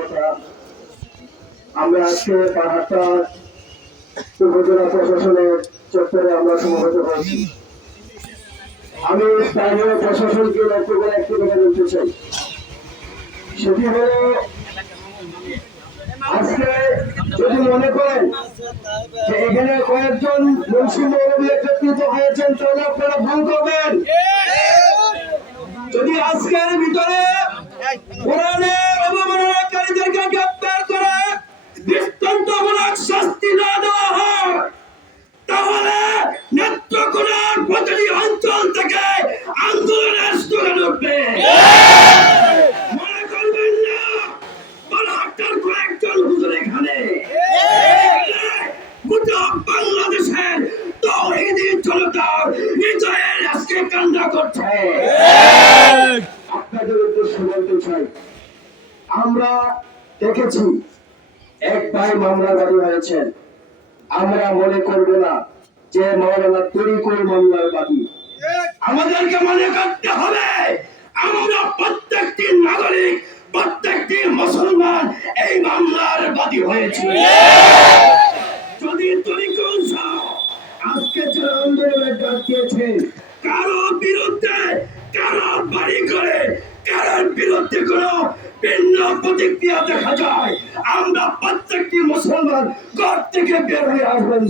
কথা, আমরা আজকে পাহাড়টা উপজেলা প্রশাসনের চত্বরে আমরা সমবেত হয়েছি। আমি স্থানীয় প্রশাসনকে লক্ষ্য করে একটি কথা বলতে চাই, সেটি হল আজকে যদি মনে করেন যে এখানে কয়েকজন মুন্সি মৌলবী একত্রিত হয়েছেন তাহলে আপনারা ভুল করবেন। যদি আজকের ভিতরে কোরআনের অবমাননাকারীদেরকে গ্রেফতার করে দৃষ্টান্তমূলক শাস্তি না দেওয়া হয়, তাহলে নেত্রকোনার প্রতিটি অঞ্চল থেকে আন্দোলনের স্লোগান উঠবে। মনে করবেন না বারহাট্টার কয়েকজন হুজুর এখানে গোটা বাংলাদেশের তাওহীদি জনতার হৃদয়ের আজকে কান্না করছে। আপনাদের উদ্দেশ্যে বলতে চাই, আমরা দেখেছি এক ভাই মামলার বাদী হয়েছেন। আমরা মনে করব না যে মাওলানা তরিকুল মামলার বাদী। আমাদেরকে মনে করতে হবে আমরা প্রত্যেকটি নাগরিক, প্রত্যেকটি মুসলমান এই মামলার বাদী হয়েছে। যদি তরিকুল সাহেব আজকে যে আন্দোলনের ডাক দিয়েছে, কারো বিরুদ্ধে, কারো বাড়ি করে, কারোর বিরুদ্ধে কোনো ভিন্ন প্রতিক্রিয়া দেখা যায়, আমরা প্রত্যেকটি মুসলমান ঘর থেকে বের হয়ে আসবেন।